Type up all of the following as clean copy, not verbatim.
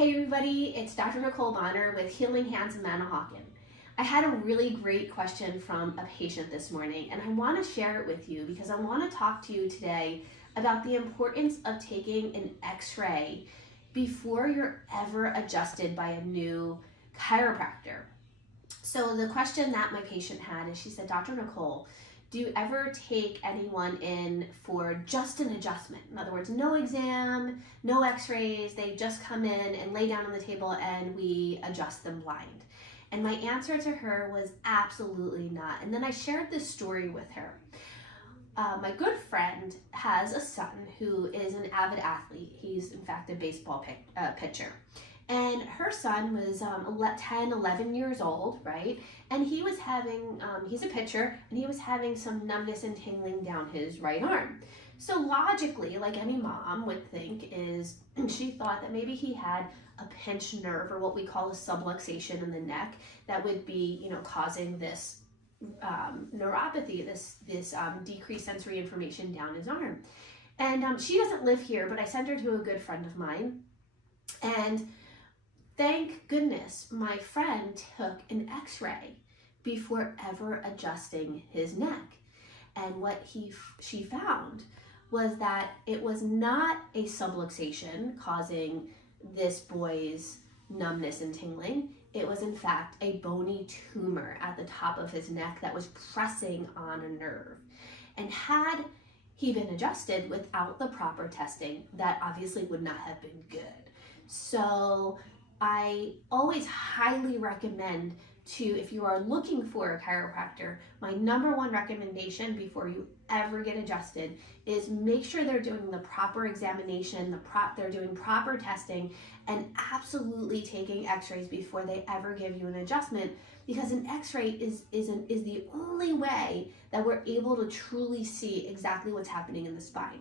Hey everybody, it's Dr. Nicole Bonner with Healing Hands of Manahawkin. I had a really great question from a patient this morning and I want to share it with you because I want to talk to you today about the importance of taking an x-ray before you're ever adjusted by a new chiropractor. So the question that my patient had is, she said, Dr. Nicole, do you ever take anyone in for just an adjustment? In other words, no exam, no x-rays, they just come in and lay down on the table and we adjust them blind. And my answer to her was absolutely not. And then I shared this story with her. My good friend has a son who is an avid athlete. He's in fact a baseball pitcher. And her son was 10, 11 years old, right? And he was having, he's a pitcher, and he was having some numbness and tingling down his right arm. So logically, like any mom would think, is she thought that maybe he had a pinched nerve, or what we call a subluxation in the neck, that would be, causing this neuropathy, this decreased sensory information down his arm. And she doesn't live here, but I sent her to a good friend of mine. And thank goodness my friend took an x-ray before ever adjusting his neck. And what she found was that it was not a subluxation causing this boy's numbness and tingling. It was in fact a bony tumor at the top of his neck that was pressing on a nerve. And had he been adjusted without the proper testing, that obviously would not have been good. So I always highly recommend if you are looking for a chiropractor, my number one recommendation before you ever get adjusted is make sure they're doing the proper examination, they're doing proper testing, and absolutely taking x-rays before they ever give you an adjustment, because an x-ray is the only way that we're able to truly see exactly what's happening in the spine.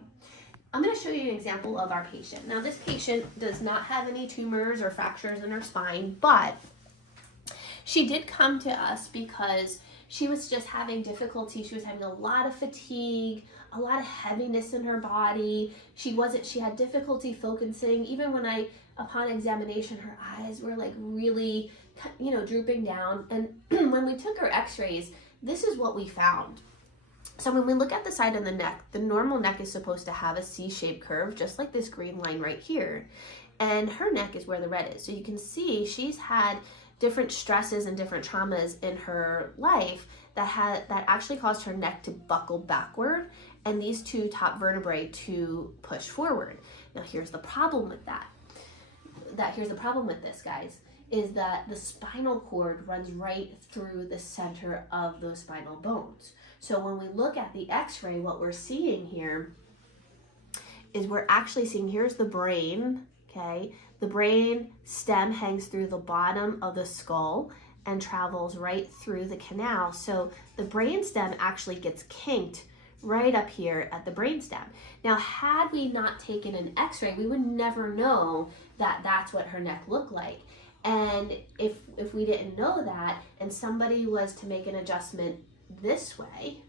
I'm going to show you an example of our patient. Now, this patient does not have any tumors or fractures in her spine, but she did come to us because she was just having difficulty. She was having a lot of fatigue, a lot of heaviness in her body. She had difficulty focusing. Even when upon examination, her eyes were like really, drooping down. And when we took her x-rays, this is what we found. So when we look at the side of the neck, the normal neck is supposed to have a C-shaped curve, just like this green line right here. And her neck is where the red is. So you can see she's had different stresses and different traumas in her life that actually caused her neck to buckle backward and these two top vertebrae to push forward. Now here's the problem with here's the problem with this, guys, is that the spinal cord runs right through the center of those spinal bones. So when we look at the x-ray, what we're seeing here is we're actually seeing, here's the brain, okay? The brain stem hangs through the bottom of the skull and travels right through the canal. So the brain stem actually gets kinked right up here at the brain stem. Now, had we not taken an x-ray, we would never know that that's what her neck looked like. And if we didn't know that and somebody was to make an adjustment this way,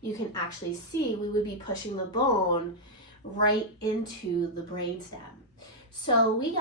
you can actually see we would be pushing the bone right into the brain stem. So we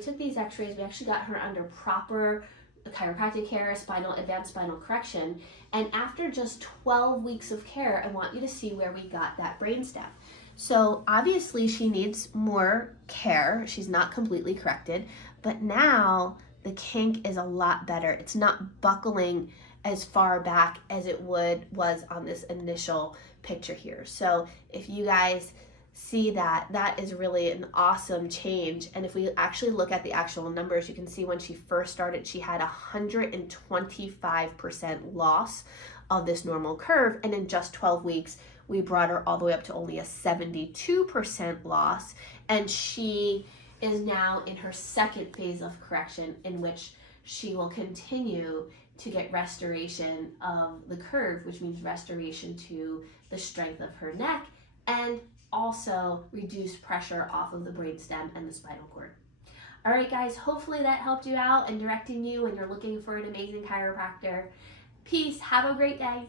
took these x-rays, we actually got her under proper chiropractic care, advanced spinal correction, and after just 12 weeks of care, I want you to see where we got that brain stem. So obviously she needs more care, she's not completely corrected, but now the kink is a lot better. It's not buckling as far back as it was on this initial picture here. So if you guys see that is really an awesome change. And if we actually look at the actual numbers, you can see when she first started, she had 125% loss of this normal curve. And in just 12 weeks, we brought her all the way up to only a 72% loss. And she is now in her second phase of correction, in which she will continue to get restoration of the curve, which means restoration to the strength of her neck, and also reduce pressure off of the brainstem and the spinal cord. All right, guys, hopefully that helped you out and directing you when you're looking for an amazing chiropractor. Peace. Have a great day.